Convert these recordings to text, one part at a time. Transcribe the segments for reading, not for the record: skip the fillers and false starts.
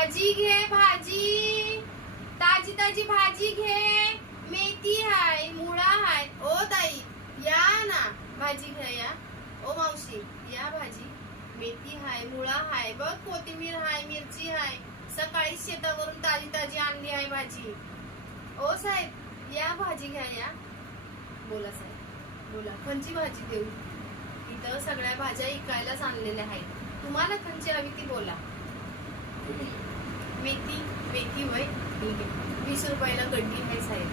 भाजी घे, भाजी ताजी ताजी भाजी घे. मेथी हाय, मुळा हाय. ओ ताई या ना, भाजी घ्या या. ओ मावशी या, भाजी मेथी हाय, मुळा हाय, बघ कोथिंबीर हाय, मिरची हाय. सकाळी शेतावरून ताजी ताजी आणली आहे भाजी. ओ साहेब या, भाजी घ्या या. बोला साहेब बोला, कोणची भाजी देऊ? इथं सगळ्या भाज्या इकायलाच आणलेल्या आहेत. तुम्हाला कोणची हवी ती बोला. मेथी मेथी होय, ठीक आहे. 20 रुपयाला गड्डी आहे साहेब.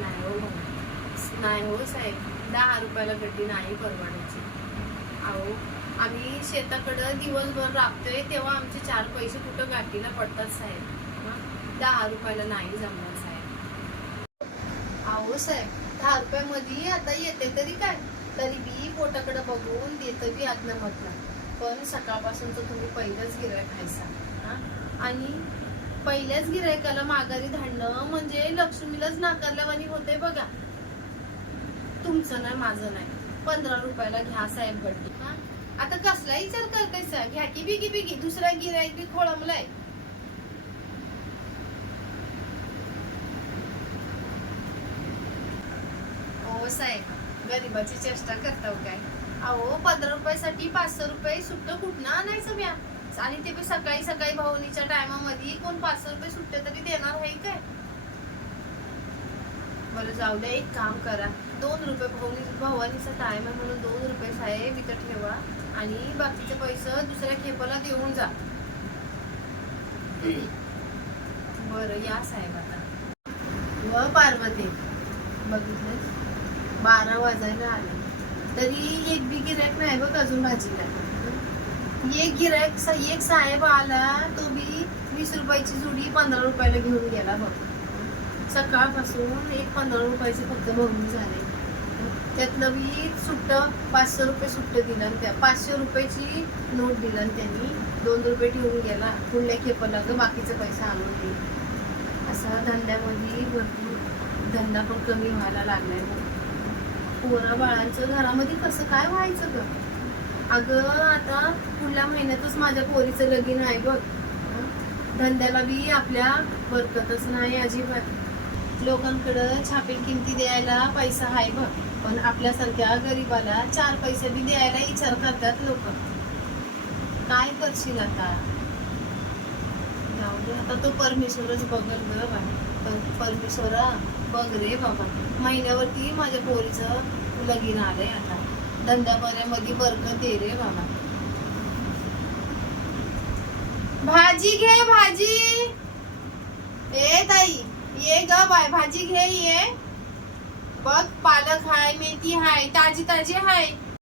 नाही हो नाही हो साहेब, 10 रुपयाला गड्डी नाही परवडायची. अहो आम्ही शेताकडं दिवसभर राबतोय तेव्हा आमचे 4 पैसे कुठं गाठीला पडतात साहेब. 10 रुपयाला नाही जमणार साहेब. अहो साहेब 10 रुपयामध्ये आता येते तरी काय, तरी बी पोटाकडे बघून देतं बी आदनं मधनं. पण सकाळपासून तर तुम्ही पहिलंच गिऱ्हाईक खायचा आणि पहिल्याच गिऱ्हाईकाला माघारी धाडणं म्हणजे लक्ष्मीलाच नाकारल्यावानी होते बघा. तुमचं नाही माझं नाही, 15 रुपयाला घ्या साहेब गड्डी. आता कसला विचार करताय साहेब, घ्या की बिगी बिगी. दुसरा गिऱ्हाईक बी खोळंबलाय. ओ साहेब गरीबाची चेष्टा करताव काय? अहो 15 रुपयासाठी 500 रुपये सुट्ट कुठनं आणायचं ब्या? आणि ते सकाळी सकाळी भावनीच्या टायमामध्ये कोण 500 रुपये सुट्टे तरी देणार आहे काय? बरं जाऊ द्या, एक काम करा, 2 रुपये भवानीचा टाइम आहे म्हणून 2 रुपये साहेब इथं ठेवा आणि बाकीचे पैसे दुसऱ्या खेपाला देऊन जा. बरं या साहेब. आता व पार्वती बघितलं 12 वाजायला आले तरी एक बी गिऱ्हाईक नाही बघ अजून भाजीला. एक गिऱ्हाईक एक साहेब आला, तो बी 20 रुपयाची जुडी 15 रुपयाला घेऊन गेला बघ. सकाळपासून एक 15 रुपयाचे फक्त बघून झाले. त्यातलं बी सुट्ट 500 रुपये सुट्ट दिलं, त्या 500 रुपयाची नोट दिलं त्यांनी. 2 रुपये ठेवून गेला, पुढल्या खेपाला ग बाकीचे पैसे आणून दिले. असा धंद्यामध्ये भरपूर धंदा पण कमी व्हायला लागलाय. पोरा बाळांचं घरामध्ये कसं काय व्हायचं ग? अगं आता पुढल्या महिन्यातच माझ्या पोरीचं लगीन आहे बघ. धंद्याला बी आपल्या बरकतच नाही अजिबात. लोकांकडं छापील किमती द्यायला पैसा आहे बघ, पण आपल्यासारख्या गरीबाला 4 पैसे बी द्यायला विचार करतात लोक. काय करशील आता? जाऊ दे आता, तो परमेश्वरच बघल ग बाई. परमेश्वरा बघ रे बाबा, महिन्यावरती माझ्या पोरीचं लगीन आलंय. आता धंद्यामध्ये बरकत दे रे बाबा. भाजी घे, भाजी. ए ताई ये ग बाय, भाजी घे ये. बघ पालक हाय, मेथी हाय, ताजी ताजी हाय.